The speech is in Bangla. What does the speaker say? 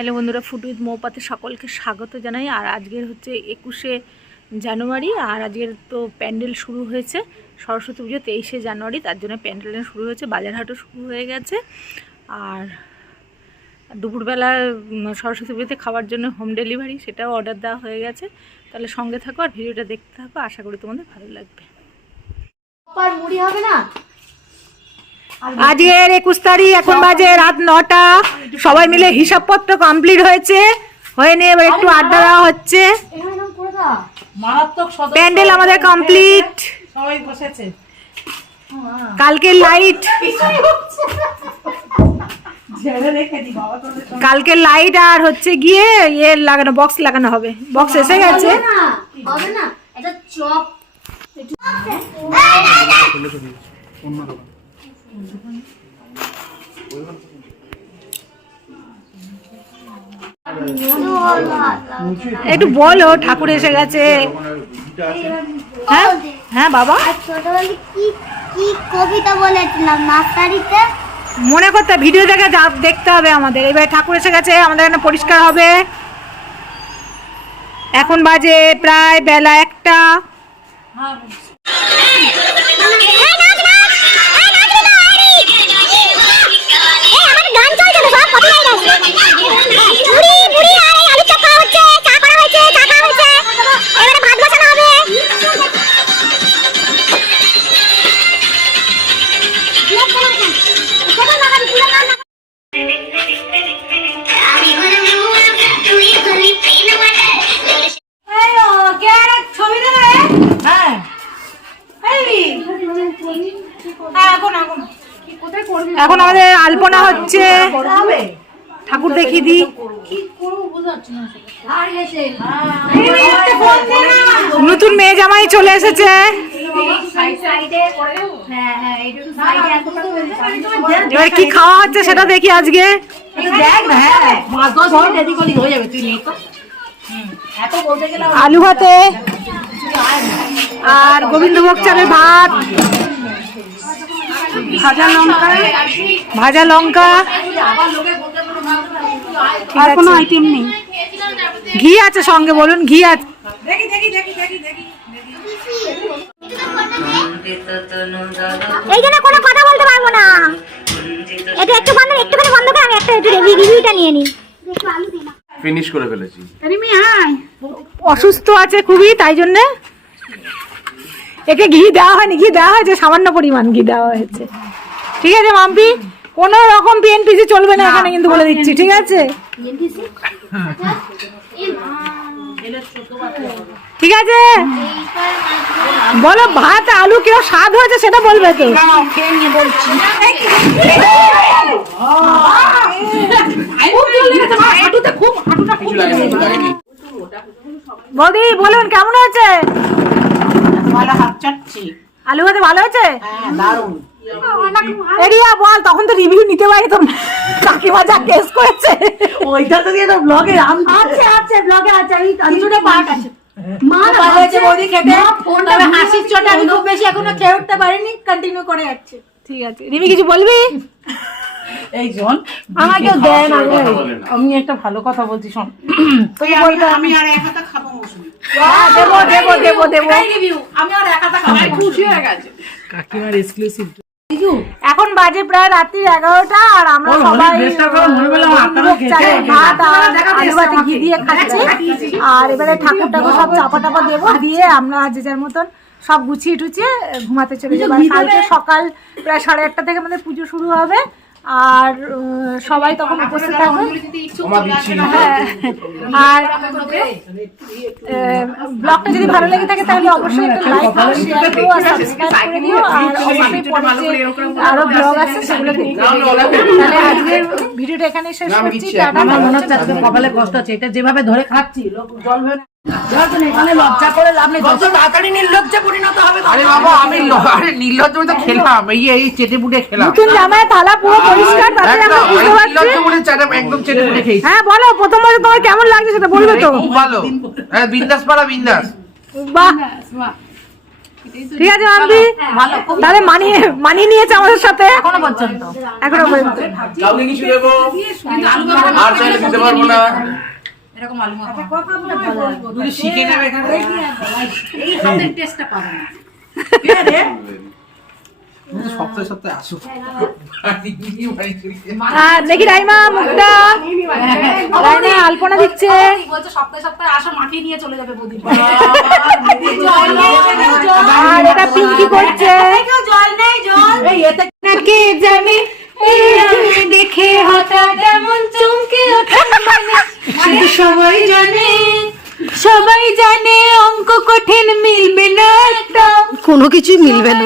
হ্যালো বন্ধুরা, ফুড উইথ মৌপাতে সকলকে স্বাগত জানাই। আর আজকের হচ্ছে 21শে জানুয়ারি, আর আজকের তো প্যান্ডেল শুরু হয়েছে সরস্বতী পুজো 23শে জানুয়ারি, তার জন্য প্যান্ডেল শুরু হয়েছে, বাজারহাটও শুরু হয়ে গেছে। আর দুপুরবেলা সরস্বতী পুজোতে খাওয়ার জন্য হোম ডেলিভারি, সেটাও অর্ডার দেওয়া হয়ে গেছে। তাহলে সঙ্গে থাকো আর ভিডিওটা দেখতে থাকো, আশা করি তোমাদের ভালো লাগবে। মুড়ি হবে না আজকের 21 তারিখ, এখন বাজে রাত 9টা। সবাই মিলে হিসাবপত্র কমপ্লিট হয়েছে, হয়ে নিয়ে এবার একটু আড্ডা দেওয়া হচ্ছে। প্যান্ডেল আমাদের কমপ্লিট। সবাই বসেছে। কালকে লাইট আর হচ্ছে গিয়ে ইয়ে লাগানো, বক্স লাগানো হবে। বক্স এসে গেছে। হবে না এটা চপ একটু বলো, ঠাকুর এসে গেছে। হ্যাঁ হ্যাঁ বাবা, ছোটবেলায় কি কি কবিতা বলেছিলাম নার্সারিতে, মনে করতে ভিডিও দেখে দেখতে হবে আমাদের। এবার ঠাকুর এসে গেছে, আমাদের এখানে পরিষ্কার হবে। এখন বাজে প্রায় বেলা 1টা। এখন আমাদের আলপনা হচ্ছে, ঠাকুর দেখিয়ে দিই। নতুন মেয়ে জামাই চলে এসেছে। এবার কি খাওয়া হচ্ছে সেটা দেখি আজকে। আলু ভাতে আর গোবিন্দভোগ চালের ভাত, ভাজা লঙ্কা, আর কোনো আইটেম নেই। ঘি আছে সঙ্গে, বলুন ঘি আছে। এই জন্য কোনো কথা বলতে পারবো না। এটা একটুখানি বন্ধ করে আমি একটা রিভিউটা নিয়ে নিই। ফিনিশ করে ফেলেছি। অসুস্থ আছে খুবই, তাই জন্য একে ঘি দেওয়া হয়নি। ঘি দেওয়া হয়েছে সামান্য পরিমাণ, ঘি দেওয়া হয়েছে। ঠিক আছে মাম্পি, কোনো রকম পিএনপিসি চলবে না এখানে, কিন্তু বলে দিচ্ছি। ঠিক আছে ঠিক আছে, বলো ভাত আলু কিরকম স্বাদ হয়েছে সেটা বলবে তো। বৌদি বলুন কেমন হয়েছে? আলু ভাতে ভালো হয়েছে? এরিয়া বল, তখন তো রিভিউ নিতে পারি তো। কাকিমা যা কেস করেছে ওইটা তো দিয়ে তো ব্লগে আছে ব্লগে আছে। আমি কিছুটা পার্ট আছে। মা ভালো হয়েছে বৌদি খেতে, তবে হাসির চোটে আমি খুব বেশি এখনো খেয়ে উঠতে পারিনি, কন্টিনিউ করে যাচ্ছে। ঠিক আছে রিমি, কিছু বলবি? এই শোন, আমাকেও দেয় না। আমি একটা ভালো কথা বলছি, শোন। আমি আর এক হাতে খাবো মৌসুমি। দেবো রিভিউ আমি আর এক হাতে খাবো, খুশি হয়ে গেছে। কাকিমার এক্সক্লুসিভ। এখন বাজে প্রায় রাত্রি 11টা, আর আমরা সবাই ভাত আর আলু ভাতে ঘি দিয়ে খাচ্ছি। আর এবারে ঠাকুর সব চাপা টাপা দেবো, দিয়ে আমরা যে যার মতন সব গুছিয়ে টুছিয়ে ঘুমাতে চলে যাবো। কালকে সকাল প্রায় 8:30 থেকে আমাদের পুজো শুরু হবে, আর সবাই তখন উপস্থিত থাকবে। আর ব্লগটা যদি ভালো লেগে থাকে তাহলে অবশ্যই একটা লাইক করো, শেয়ার করো আর সাবস্ক্রাইব করে দিও। আর অবশ্যই পরে যে আরো ব্লগ আছে সেগুলো দেখতে। তাহলে আজকের ভিডিওটা এখানে শেষ করছি। টাটা। মনে হচ্ছে আজকে কপালে কষ্ট আছে, এটা যেভাবে ধরে খাচ্ছি জল ভরে লজ্জা করে লাভ নেই, যত তাড়াতাড়ি নির্লজ্জা পরিণত হবে। আরে বাবা, আমি নির্লজ্জ তো খেলাম, এই চেটে পুটে খেলাম। নতুন জামায় থালা পুরো পরিষ্কার, তাতে আমরা বুঝতে পারছি। একদম চেটে পুটে খেয়েছি। হ্যাঁ বলো, প্রথমবার তোমার কেমন লাগছে সেটা বলবে তো। খুব ভালো, বিন্দাস পাড়া বিন্দাস। বাহ, ঠিক আছে মাম্পি, তাহলে মানিয়ে নিয়েছে আমাদের সাথে এখনো পর্যন্ত এখনো পর্যন্ত। কাউকে কিছু দেবো আর চাইলে দিতে পারবো না। যদি শিখে নেবে এখানে এই হাতের টেস্টটা পাবে না। সপ্তাহে সপ্তাহে আসো আর দেখি রাইমা মুখটা, রাইমা আলপনা দিচ্ছে। বলছে সপ্তাহে সপ্তাহে আসো, মাখিয়ে নিয়ে চলে যাবে বৌদি। আর এটা পিঙ্কি করছে। এই এতে নাকে জানে দেখে হঠাৎ এমন চমকে ওঠে মানে সবাই জানে অঙ্ক কঠিন মিলবে না একটা, কোনো কিছুই মিলবে না।